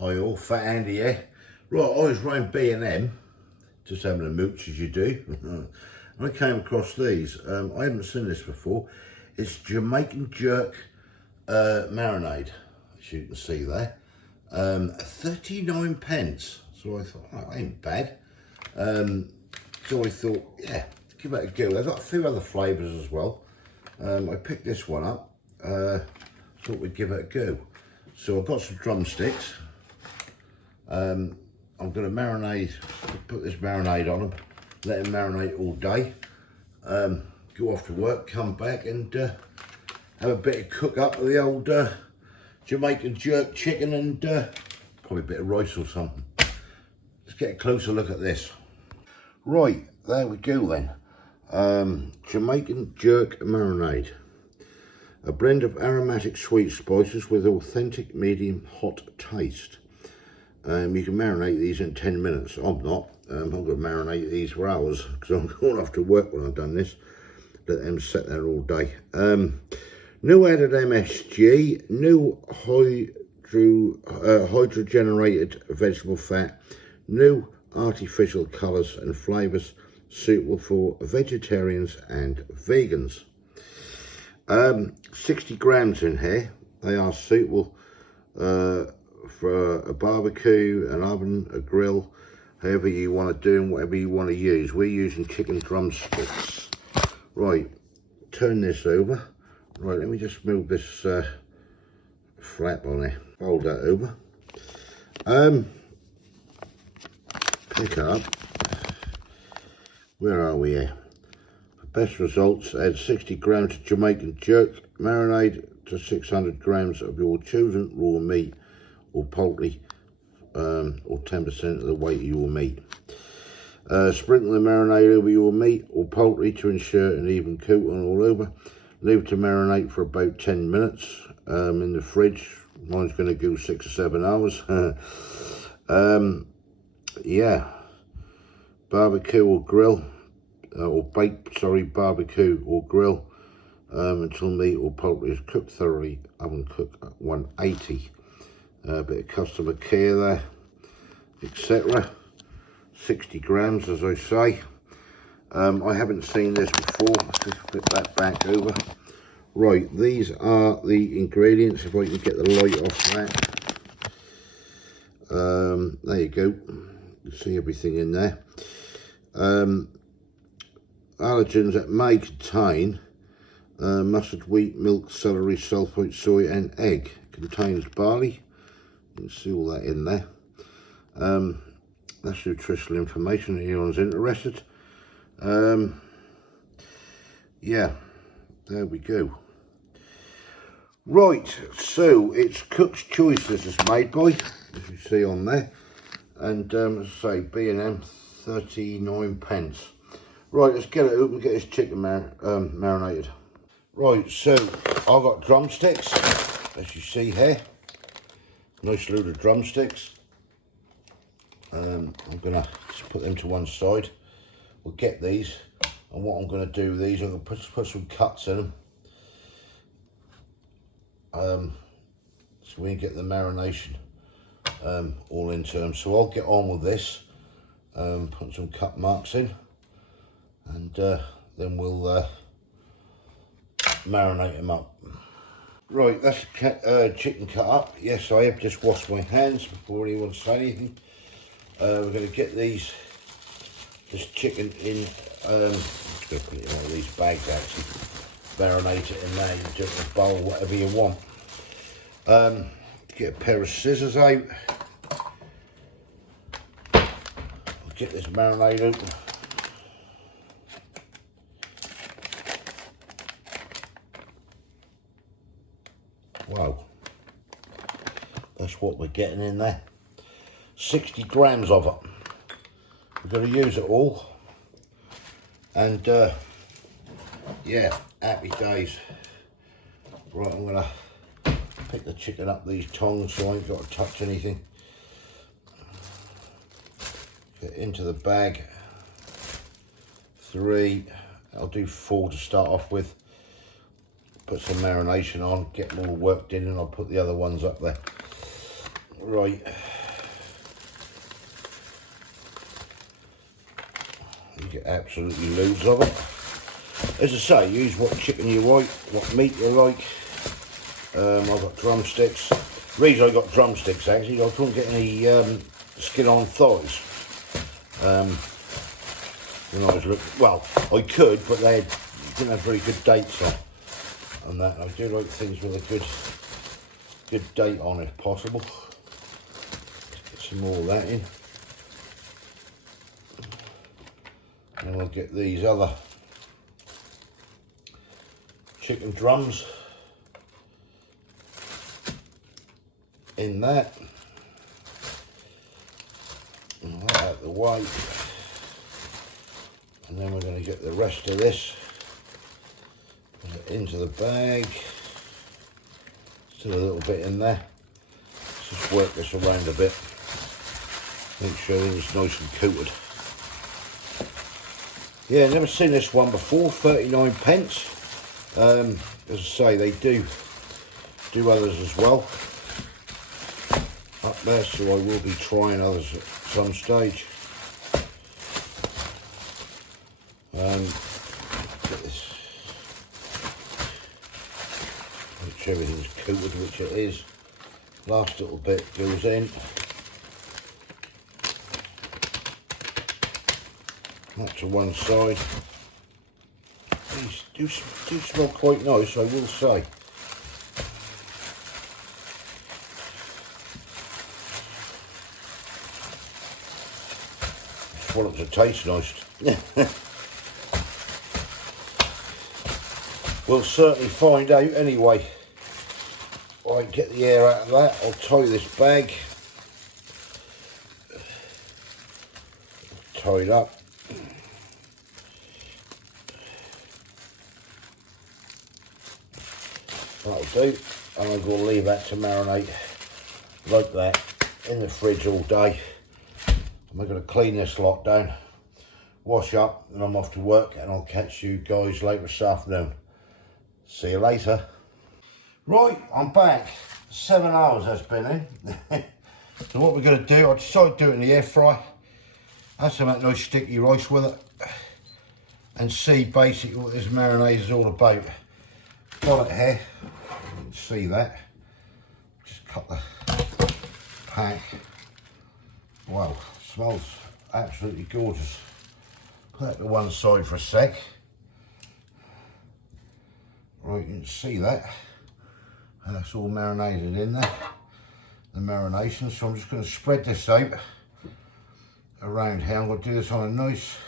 Hi all, Fat Andy here. Right, I was round B&M, just having a mooch as you do. And I came across these. I haven't seen this before. It's Jamaican Jerk marinade, as you can see there. 39 pence. So I thought, oh, that ain't bad. So I thought, yeah, give it a go. They've got a few other flavours as well. I picked this one up. Thought we'd give it a go. So I've got some drumsticks. I'm going to marinate, put this marinade on them, let them marinate all day, go off to work, come back and have a bit of cook up of the old Jamaican jerk chicken and probably a bit of rice or something. Let's get a closer look at this. Right, there we go then. Jamaican jerk marinade. A blend of aromatic sweet spices with authentic medium hot taste. You can marinate these in 10 minutes. I'm not. I'm going to marinate these for hours because I'm going off to work when I've done this. Let them sit there all day. No added MSG, no hydrogenated vegetable fat, no artificial colours and flavours, suitable for vegetarians and vegans. 60 grams in here. They are suitable for a barbecue, an oven, a grill, however you want to do and whatever you want to use. We're using chicken drumsticks. Right, turn this over. Right, let me just move this flap on there. Fold that over. Pick up. Where are we here? For best results, add 60 grams of Jamaican jerk marinade to 600 grams of your chosen raw meat or poultry, or 10% of the weight of your meat. Sprinkle the marinade over your meat or poultry to ensure an even coating all over. Leave it to marinate for about 10 minutes in the fridge. Mine's going to go 6 or 7 hours. Yeah, barbecue or grill, or bake, barbecue or grill until meat or poultry is cooked thoroughly. Oven cook at 180. A bit of customer care there, etc. 60 grams, as I say. I haven't seen this before. Let's just flip that back over. Right, these are the ingredients. If I can get the light off that. There you go. You can see everything in there. Allergens that may contain mustard, wheat, milk, celery, sulphate, soy and egg. Contains barley. You can see all that in there. That's nutritional information if anyone's interested. Yeah, there we go. Right, so it's Cook's Choice this is made by, as you see on there. And as I say, B&M, 39 pence. Right, let's get it open, get this chicken marinated. Right, so I've got drumsticks, as you see here. Nice load of drumsticks. I'm gonna just put them to one side. We'll get these, and what I'm gonna do with these, I'm gonna put some cuts in them, so we can get the marination all into them. So I'll get on with this, put some cut marks in, and then we'll marinate them up. Right, that's chicken cut up. Yes, I have just washed my hands before anyone say anything. We're going to get this chicken in, I'm just going to put it in one of these bags actually, marinate it in there, you do it in a bowl, whatever you want. Get a pair of scissors out, I'll get this marinade open. Wow, that's what we're getting in there. 60 grams of it. We're going to use it all. And yeah, happy days. Right, I'm going to pick the chicken up these tongs so I ain't got to touch anything. Get into the bag. 3, I'll do 4 to start off with. Put some marination on, get them all worked in, and I'll put the other ones up there. Right. You get absolutely loads of it. As I say, use what chicken you like, what meat you like. I've got drumsticks. The reason I got drumsticks actually, I couldn't get any skin on thighs. When I was looking, well, I could, but they didn't have very good dates on. And that, I do like things with a good date on if possible. Get some more of that in. And we'll get these other chicken drums in that. And that out of the way. And then we're going to get the rest of this, put it into the bag. Still a little bit in there. Let's just work this around a bit. Make sure everything's nice and coated. Yeah, never seen this one before, 39 pence. As I say, they do others as well up there, so I will be trying others at some stage. Get this, make sure everything's coated, which it is. Last little bit goes in. That to one side. These do smell quite nice, I will say. I want them to taste nice. We'll certainly find out anyway. Right, get the air out of that. I'll tie this bag. Tied up. That'll do, and I'm going to leave that to marinate like that in the fridge all day. I'm going to clean this lot down, wash up, and I'm off to work, and I'll catch you guys later this afternoon. See you later. Right, I'm back. 7 hours that's been in. So what we're going to do, I decided to do it in the air fry. Have some of that nice sticky rice with it, and see basically what this marinade is all about. Got it here. You can see that. Just cut the pack. Wow, smells absolutely gorgeous. Put that to one side for a sec. Right, you can see that. That's all marinated in there. The marination. So I'm just going to spread this out around here. I'm going to do this on a nice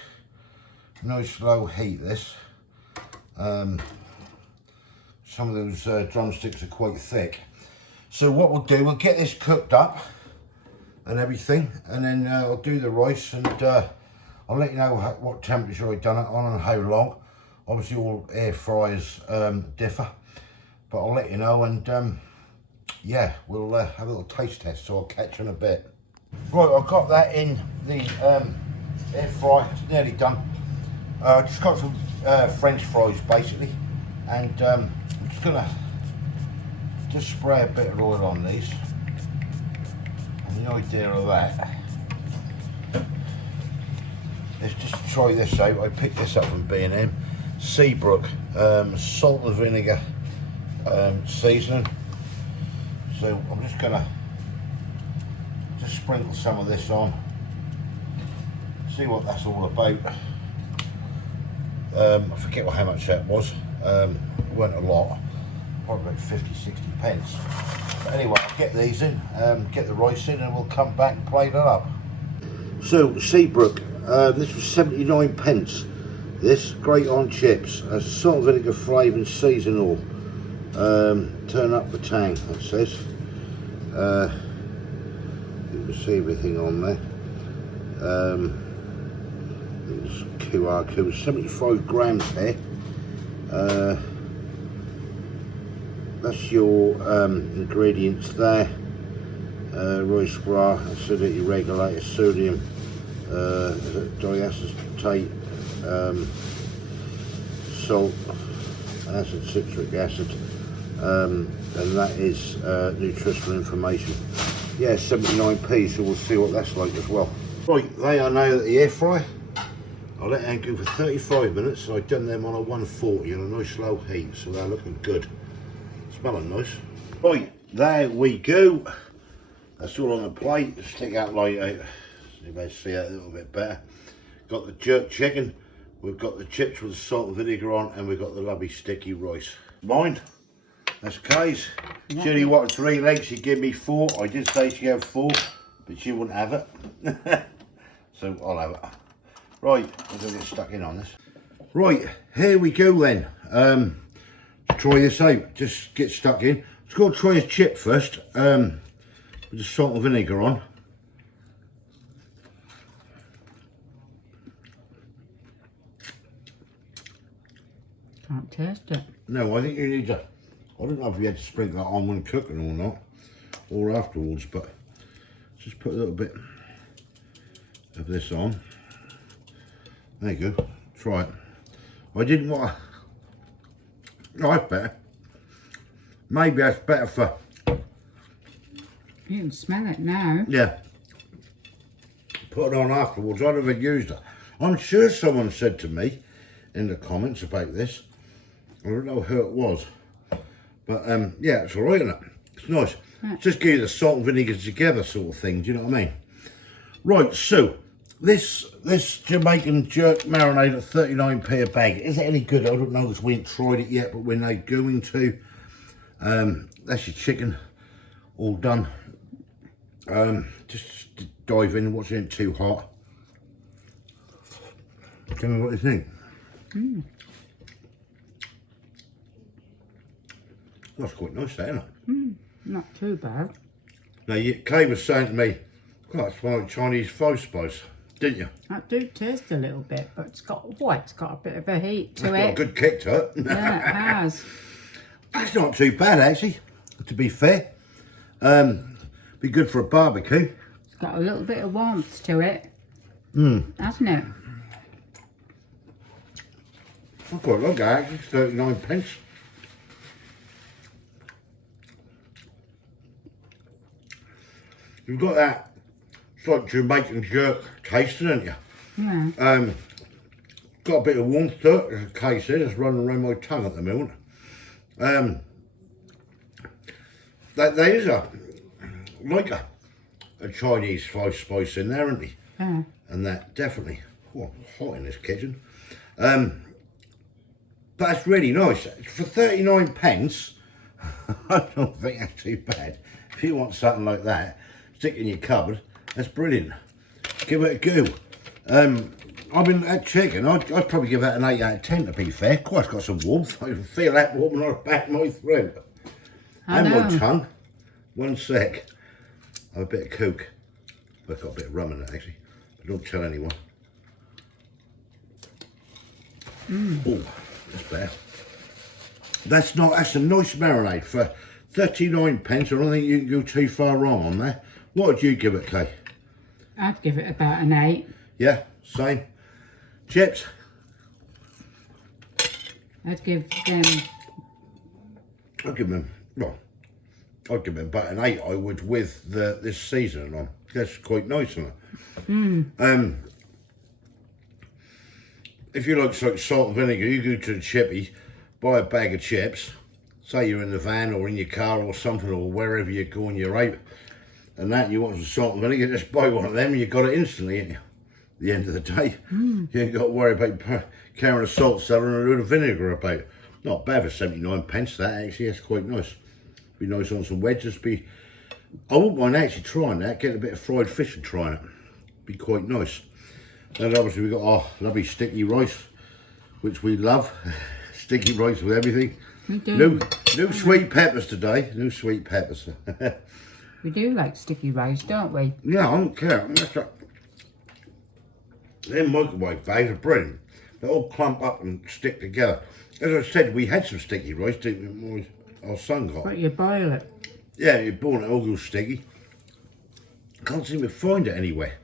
low heat. This. Some of those drumsticks are quite thick. So what we'll do, we'll get this cooked up and everything, and then I'll do the rice, and I'll let you know what temperature I've done it on and how long. Obviously all air fryers differ, but I'll let you know, and yeah, we'll have a little taste test, so I'll catch you in a bit. Right, I've got that in the air fry, it's nearly done. Just got some French fries basically, and I'm just gonna spray a bit of oil on these. And the idea of that is just to try this out. I picked this up from B&M, Seabrook salt and vinegar seasoning. So I'm just gonna sprinkle some of this on, see what that's all about. I forget how much that was. It weren't a lot, probably about 50-60 pence. But anyway, I'll get these in, get the rice in, and we'll come back and plate it up. So Seabrook, this was 79 pence. This, great on chips, has a salt and vinegar flavour and seasonal. Turn up the tang, it says. You can see everything on there. It's QR code, 75 grams here. That's your ingredients there. Rice bra, acidity regulator, sodium diacetate, salt, acid citric acid, and that is nutritional information. yeah, 79p, so we'll see what that's like as well. Right, they are now at the air fry. I let them go for 35 minutes, so I've done them on a 140 on a nice low heat, so they're looking good. Smelling nice. Right, there we go. That's all on the plate. Stick that light out so you may see it a little bit better. Got the jerk chicken, we've got the chips with the salt and vinegar on, and we've got the lovely sticky rice. Mine, that's Kay's. Yeah. Judy wanted 3 legs, she gave me 4. I did say she had 4, but she wouldn't have it. So I'll have it. Right, I'm going to get stuck in on this. Right, here we go then. Let's try this out. Just get stuck in. Let's go try a chip first. With the salt and vinegar on. Can't taste it. No, I think you need to, I don't know if you had to sprinkle that on when cooking or not, or afterwards, but just put a little bit of this on. There you go, try it. I didn't want to, oh, that's better. Maybe that's better for, You can smell it now. yeah. Put it on afterwards, I'd have used it. I'm sure someone said to me in the comments about this, I don't know who it was, but yeah, it's alright, isn't it? It's nice. Yeah. Just give you the salt and vinegar together sort of thing, do you know what I mean? Right, so this Jamaican jerk marinade at 39p a bag, is it any good? I don't know because we ain't tried it yet, but we're now going to. That's your chicken all done. Just dive in, what's in too hot. Tell me what you think. That's quite nice, that, isn't it? Not too bad. Now, Kay was saying to me, "God, it's like Chinese five spice," didn't you? That do taste a little bit, but it's got it's got a bit of a heat to It's got it. a good kick to it. Yeah, it has. That's not too bad, actually, to be fair. Be good for a barbecue. It's got a little bit of warmth to it, hasn't it? I quite like that, actually. 39p. You've got that, it's like Jamaican jerk taste, haven't you? Yeah. Got a bit of warmth to it, as Kay said, it's running around my tongue at the moment. There is like a Chinese five spice in there, isn't he? Yeah. And that definitely, oh, hot in this kitchen. But it's really nice. For 39p, I don't think that's too bad. If you want something like that, stick in your cupboard, that's brilliant. Give it a go. I mean, that chicken, I'd probably give that an 8 out of 10 to be fair. Quite got some warmth. I can feel that warming on the back of my throat. And my tongue. One sec. I have a bit of Coke. I've got a bit of rum in it actually. But don't tell anyone. Oh, that's better. That's a nice marinade for 39p. I don't think you can go too far wrong on that. What would you give it, Kay? I'd give it about an 8. Yeah, same. Chips? I'd give them. I'll give them, well, I'd give them about an 8, I would, with this seasoning on. That's quite nice, isn't it? If you like salt and vinegar, you go to the chippy, buy a bag of chips, say you're in the van or in your car or something, or wherever you're going, you're out, and that you want some salt and vinegar, just buy one of them and you got it instantly, ain't you? At the end of the day, you ain't got to worry about carrying a salt cellar and a load of vinegar about. Not bad for 79p, that actually, that's quite nice. Be nice on some wedges. I wouldn't mind actually trying that, getting a bit of fried fish and trying it. Be quite nice. And obviously we've got our lovely sticky rice, which we love. Sticky rice with everything. We do. No sweet peppers today, no sweet peppers. We do like sticky rice, don't we? Yeah, I don't care. Them microwave bags are brilliant. They all clump up and stick together. As I said, we had some sticky rice, didn't we? Our son got. But you boil it. Yeah, you boil it, all goes sticky. Can't seem to find it anywhere.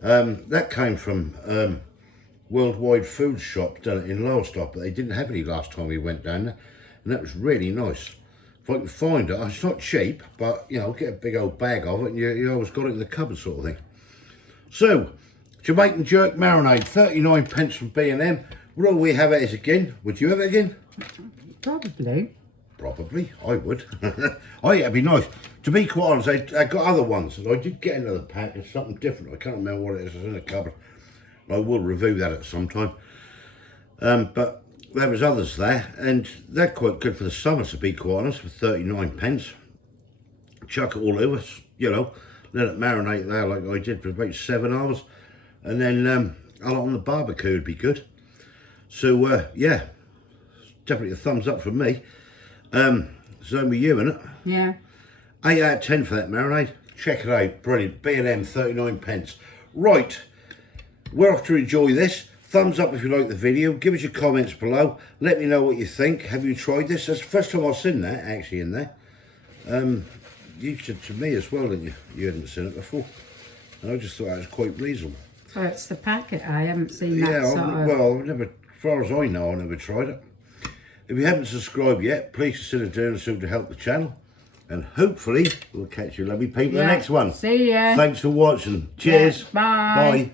That came from Worldwide Food Shop down in Lowestoft, but they didn't have any last time we went down there, and that was really nice. if I can find it. It's not cheap, but you know, get a big old bag of it and you always got it in the cupboard sort of thing. So, Jamaican jerk marinade, 39 pence from B&M. Will we have it again? Would you have it again? Probably. Probably, I would. Oh yeah, it'd be nice. To be quite honest, I got other ones, and I did get another pack of something different. I can't remember what it is. It's in the cupboard. I will review that at some time. But there was others there, and they're quite good for the summer, to be quite honest, for 39 pence. Chuck it all over, you know, let it marinate there like I did for about 7 hours, and then a lot on the barbecue would be good. So yeah, definitely a thumbs up from me. Same with you, innit? Yeah. 8 out of 10 for that marinade. Check it out, brilliant. B&M, 39 pence. Right, we're off to enjoy this. Thumbs up if you like the video. Give us your comments below. Let me know what you think. Have you tried this? That's the first time I've seen that actually in there. You said to me as well, didn't you? You hadn't seen it before. And I just thought that was quite reasonable. So it's the packet. I haven't seen that Yeah, sort of... well, I've never, as far as I know, I've never tried it. If you haven't subscribed yet, please consider doing so to help the channel. And hopefully, we'll catch you lovely people in the next one. See ya. Thanks for watching. Cheers. Yeah, bye. Bye.